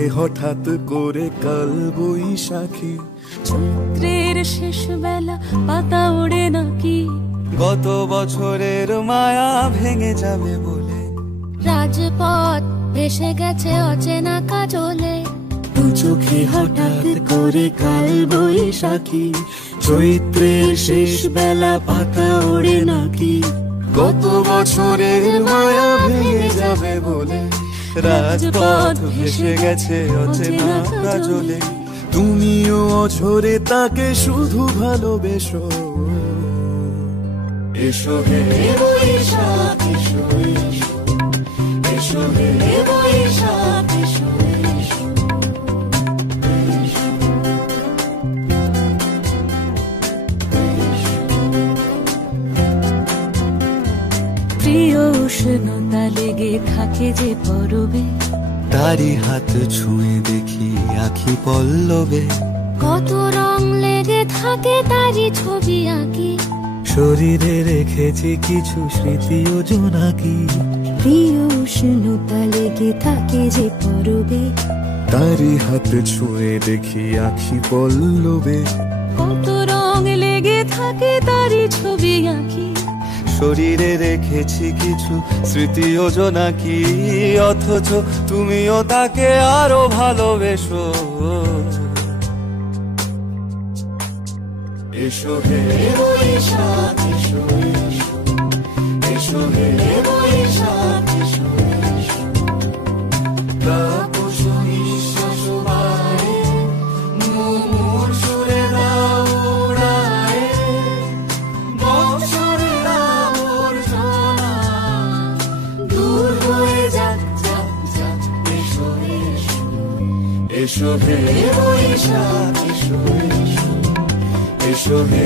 চোখে হঠাৎ করে কাল বৈশাখী, চৈত্রের শেষ বেলা পাতা ওড়ে নাকি, গত বছরের মায়া ভেঙে যাবে বলে, রাজপথ ভেসে গেছে অচেনা কাজলে, দু চোখে হঠাৎ করে কাল বৈশাখী, চৈত্রের শেষ বেলা পাতা ওড়ে নাকি, গত বছরের মায়া ভেঙে যাবে বলে, রাজপথ ভেসে গেছে অচেনা কাজলে, তুমিও অঝরে তাকে শুধু ভালোবেসো। এসো হে বৈশাখ এসো এসো, এসো হে বৈশাখ এসো এসো, প্রিয় উষ্ণতা লেগে থাকে যে পরবে, তারি হাত ছুঁয়ে দেখি আখি পল্লবে, কত রং লেগে থাকে তারই ছবি আঁকি, শরীরে রেখেছি কিছু স্মৃতি ও জোনাকি, প্রিয় উষ্ণতা লেগে থাকে যে পরবে, তারি হাত ছুঁয়ে দেখি আখি পল্লবে, কত রং লেগে থাকে তারই ছবি আঁকি, শরীরে রেখেছি কিছু স্মৃতি ও জোনাকি, অথচ তুমিও তাকে আরো ভালোবেসো। এসো হে বৈশাখ এসো এসো, এসো হে বৈশাখ এসো এসো, তাপস নিঃশ্বাস বাড়ে, মুমুর সুরে দাও উড়ায়ে, বৎসরের আবর্জনা দূর হয়ে যাক যাক যাক, এসো এসো, এসো হে বৈশাখ এসো এসো, এসো হে